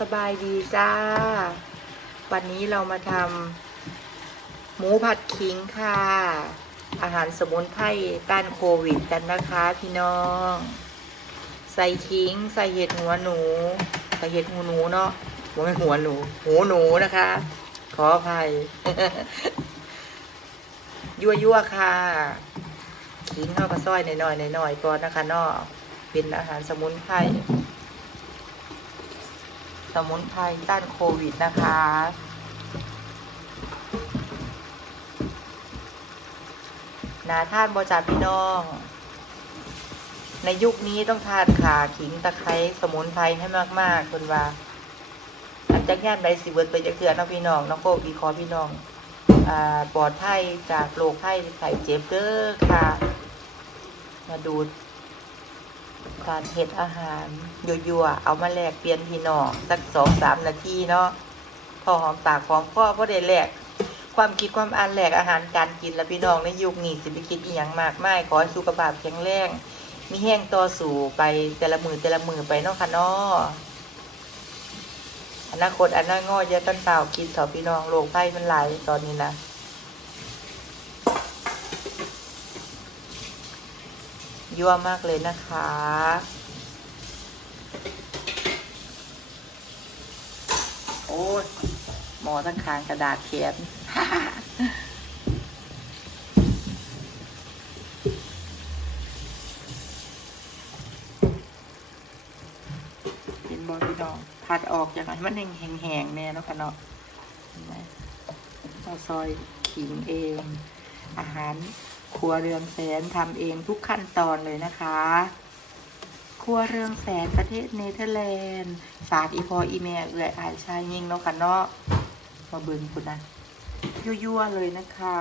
สบายดีจ้า วันนี้เรามาทำหมูผัดขิงค่ะ อาหารสมุนไพรต้านโควิดกันนะคะพี่น้อง ใส่ขิง ใส่เห็ดหัวหนู ใส่เห็ดหูหนูเนาะหัวไม่หัวหนูหูหนูนะคะ ขออภัย ยั่วยั่วๆค่ะ ขิงเข้ากระซ้อยหน่อยๆหน่อยๆก่อนนะคะเนาะเป็นอาหารสมุนไพร สมุนไพรต้านโควิดนะคะ นาทานบอจาพี่น้อง ในยุคนี้ต้องทานขาขิงตะไคร้สมุนไพรให้มากๆคุณว่าอันจักย่านใดสิเวิร์ดไปจะเกลือเนาะพี่น้องน้องโกวีคอพี่น้องอปลอดภัยจากโรคไข้ไข้เจ็บเด้อค่ะ มาดู การเฮ็ดอาหารยั่วๆเอามาแลกเปลี่ยนพี่น้องสักสองสามนาทีเนาะพอหอมปากหอมคอพอได้แลกความคิดความอ่านแลกอาหารการกินและพี่น้องในยุคนี้สิไปคิดอีหยังมากมายขอให้สุขภาพแข็งแรงมีแห้งต่อสู่ไปแต่ละมือแต่ละมือไปเนาะค่ะเนาะอนาคตอันน่างออย่าต้นเปล่ากินเถอะพี่น้องโรคไข้มันหลายตอนนี้นะ ยั่วมากเลยนะคะ โอ้ยหมอตั้งคางกระดาษเขียนเป็นบอพี่น้องพัดออกอย่างไรมันแห้งๆแน่เนาะค่ะเนาะเห็นไหมเราซอยขิงเอง อาหาร ครัวเรืองแสนทำเองทุกขั้นตอนเลยนะคะครัวเรืองแสนประเทศเนเธอร์แลนด์ฝากอีพออีเมลเอื่อยอายชายยิงเนาะค่ะเนาะมาเบิ่งคุณนะยั่วๆเลยนะคะ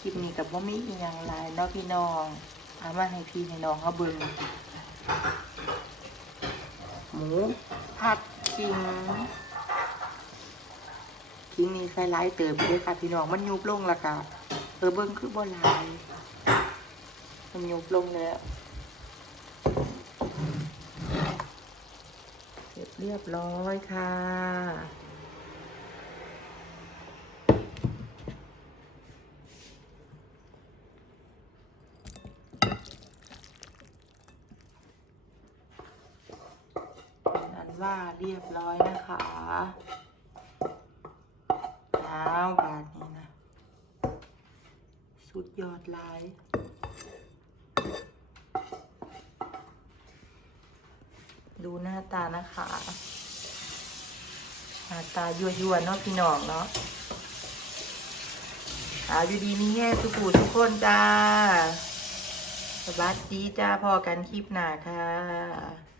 คลิปนี้กับว่ามีอีกอย่างไรเนาะพี่น้องเอามาให้พี่ให้น้องเขาเบิ่งหมูผัดขิงขิงนี่ใส่หลายเติมไปด้วยค่ะพี่น้องมันยุบลงและกะ ออเบิ้งคือบ่ลายมันยุบลงแล้วเสร็จเรียบร้อยค่ะนอันว่าเรียบร้อยนะคะ แล้วบานี้ สุดยอดลาย ดูหน้าตานะคะ หน้าตายั่วๆเนาะพี่น้องเนาะอาอยู่ดีมีแง่สุกูทุกคนจ้าสวัสดีจ้าพอกันคลิปหน้าค่ะ